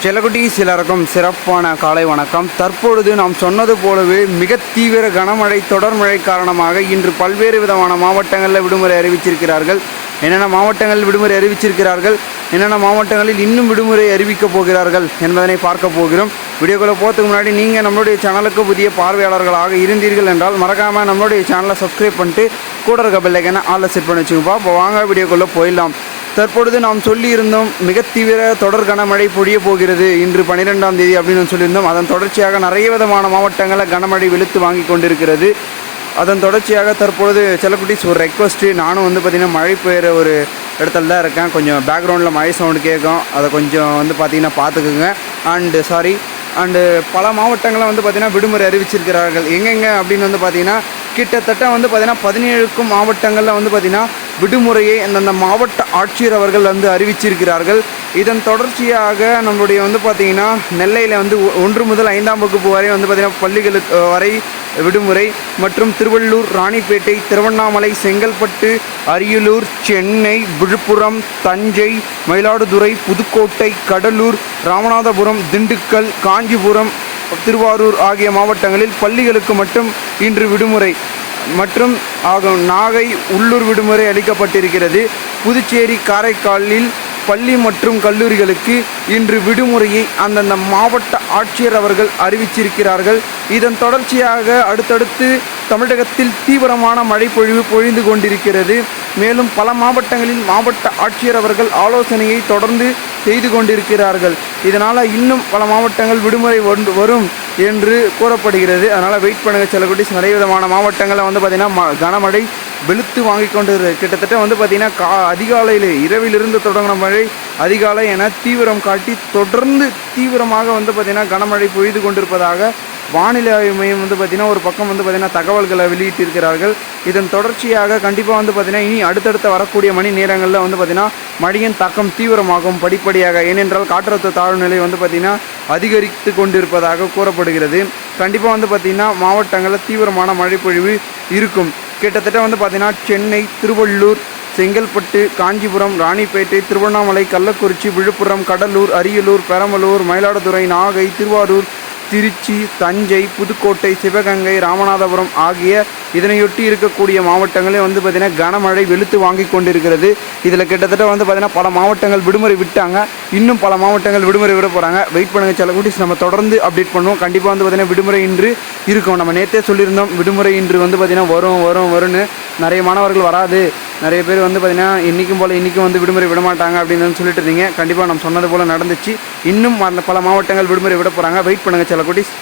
செல்லக்குட்டி சிலருக்கும் சிறப்பான காலை வணக்கம். தற்பொழுது நாம் சொன்னது போலவே மிக தீவிர கனமழை தொடர் மழை காரணமாக இன்று பல்வேறு விதமான மாவட்டங்களில் விடுமுறை அறிவிச்சிருக்கிறார்கள். என்னென்ன மாவட்டங்களில் விடுமுறை அறிவிச்சிருக்கிறார்கள்? என்னென்ன மாவட்டங்களில் இன்னும் விடுமுறை அறிவிக்கப் போகிறார்கள் என்பதனை பார்க்க போகிறோம். வீடியோக்குள்ளே போகிறதுக்கு முன்னாடி நீங்கள் நம்மளுடைய சேனலுக்கு புதிய பார்வையாளர்களாக இருந்தீர்கள் என்றால் மறக்காமல் நம்மளுடைய சேனலை சப்ஸ்கிரைப் பண்ணிட்டு கூட இருக்க பிள்ளைக்கான ஆளில் செட் பண்ணி வச்சுக்கோப்பா இப்போ வாங்க வீடியோக்குள்ளே போயிடலாம். தற்பொழுது நாம் சொல்லியிருந்தோம் மிக தீவிர தொடர் கனமழை பொழிய போகிறது. இன்று பன்னிரெண்டாம் தேதி அப்படின்னு சொல்லியிருந்தோம். அதன் தொடர்ச்சியாக நிறைய விதமான மாவட்டங்களில் கனமழை வெளுத்து வாங்கி கொண்டிருக்கிறது. அதன் தொடர்ச்சியாக தற்பொழுது செல்லக்குட்டிஸ் ஒரு ரெக்வஸ்ட்டு நானும் வந்து பார்த்திங்கன்னா மழை பெய்கிற ஒரு இடத்துல தான் இருக்கேன். கொஞ்சம் பேக்ரவுண்டில் மழை சவுண்டு கேட்கும். அதை கொஞ்சம் வந்து பார்த்திங்கன்னா பார்த்துக்குங்க. அண்டு சாரி அண்டு பல மாவட்டங்களில் வந்து பார்த்திங்கன்னா விடுமுறை அறிவிச்சிருக்கிறார்கள். எங்கெங்கே அப்படின்னு வந்து பார்த்திங்கன்னா கிட்டத்தட்ட வந்து பார்த்திங்கன்னா பதினேழுக்கும் மாவட்டங்களில் வந்து பார்த்திங்கன்னா விடுமுறையை அந்தந்த மாவட்ட ஆட்சியர் அவர்கள் வந்து அறிவிச்சிருக்கிறார்கள். இதன் தொடர்ச்சியாக நம்மளுடைய வந்து பார்த்திங்கன்னா நெல்லையில் வந்து ஒன்று முதல் ஐந்தாம் வகுப்பு வரை வந்து பார்த்திங்கன்னா பள்ளிகளுக்கு வரை விடுமுறை மற்றும் திருவள்ளூர் ராணிப்பேட்டை திருவண்ணாமலை செங்கல்பட்டு அரியலூர் சென்னை விழுப்புரம் தஞ்சை மயிலாடுதுறை புதுக்கோட்டை கடலூர் ராமநாதபுரம் திண்டுக்கல் காஞ்சிபுரம் திருவாரூர் ஆகிய மாவட்டங்களில் பள்ளிகளுக்கு மட்டும் இன்று விடுமுறை மற்றும் ஆகும் நாகை உள்ளூர் விடுமுறை அளிக்கப்பட்டிருக்கிறது. புதுச்சேரி காரைக்காலில் பள்ளி மற்றும் கல்லூரிகளுக்கு இன்று விடுமுறையை அந்தந்த மாவட்ட ஆட்சியர் அவர்கள் அறிவிச்சிருக்கிறார்கள். இதன் தொடர்ச்சியாக அடுத்தடுத்து தமிழகத்தில் தீவிரமான மழை பொழிவு பொழிந்து கொண்டிருக்கிறது. மேலும் பல மாவட்டங்களில் மாவட்ட ஆட்சியர் அவர்கள் ஆலோசனையை தொடர்ந்து செய்து கொண்டிருக்கிறார்கள். இதனால் இன்னும் பல மாவட்டங்கள் விடுமுறை ஒன்று வரும் என்று கூறப்படுகிறது. அதனால் வெயிட் பண்ணுங்கள் செல்லக்குட்டிஸ் நிறைய விதமான மாவட்டங்களில் வந்து பார்த்திங்கன்னா ம- கனமழை வெளுத்து வாங்கி கொண்டு கிட்டத்தட்ட வந்து பார்த்திங்கன்னா கா அதிகாலையில் இரவிலிருந்து தொடங்கின மழை அதிகாலை என தீவிரம் காட்டி தொடர்ந்து தீவிரமாக வந்து பார்த்திங்கன்னா கனமழை பொய்து கொண்டிருப்பதாக வானிலை ஆய்வு மையம் வந்து பார்த்திங்கன்னா ஒரு பக்கம் வந்து பார்த்திங்கன்னா தகவல்களை வெளியிட்டிருக்கிறார்கள். இதன் தொடர்ச்சியாக கண்டிப்பாக வந்து பார்த்திங்கன்னா இனி அடுத்தடுத்த வரக்கூடிய மணி நேரங்களில் வந்து பார்த்திங்கன்னா மழையின் தாக்கம் தீவிரமாகும் படிப்படியாக. ஏனென்றால் காற்றழுத்த தாழ்வு நிலை வந்து பார்த்திங்கன்னா அதிகரித்து கொண்டிருப்பதாக கூறப்படுகிறது. கண்டிப்பாக வந்து பார்த்திங்கன்னா மாவட்டங்களில் தீவிரமான மழைப்பொழிவு இருக்கும். கிட்டத்தட்ட வந்து பார்த்திங்கன்னா சென்னை திருவள்ளூர் செங்கல்பட்டு காஞ்சிபுரம் ராணிப்பேட்டை திருவண்ணாமலை கள்ளக்குறிச்சி விழுப்புரம் கடலூர் அரியலூர் பெரம்பலூர் மயிலாடுதுறை நாகை திருவாரூர் திருச்சி தஞ்சை புதுக்கோட்டை சிவகங்கை ராமநாதபுரம் ஆகிய இதனையொட்டி இருக்கக்கூடிய மாவட்டங்களே வந்து பார்த்திங்கன்னா கனமழை வெளுத்து வாங்கி கொண்டிருக்கிறது. இதில் கிட்டத்தட்ட வந்து பார்த்திங்கன்னா பல மாவட்டங்கள் விடுமுறை விட்டாங்க. இன்னும் பல மாவட்டங்கள் விடுமுறை விட போகிறாங்க வெயிட் பண்ணுங்கள் சில கூட்டிஸ் நம்ம தொடர்ந்து அப்டேட் பண்ணுவோம். கண்டிப்பாக வந்து பார்த்திங்கன்னா விடுமுறை இன்று இருக்கும். நம்ம நேற்றே சொல்லியிருந்தோம் விடுமுறை இன்று வந்து பார்த்திங்கன்னா வரும் வரும் வரும்னு. நிறைய மாணவர்கள் வராது. நிறைய பேர் வந்து பார்த்திங்கன்னா இன்றைக்கும் போல் இன்றைக்கும் வந்து விடுமுறை விட மாட்டாங்க அப்படின்னு சொல்லிட்டு இருந்தீங்க. கண்டிப்பாக நம்ம சொன்னது போல் நடந்துச்சு. இன்னும் அந்த பல மாவட்டங்கள் விடுமுறை விட போகிறாங்க வெயிட் பண்ணுங்கள் சில குட்டிஸ்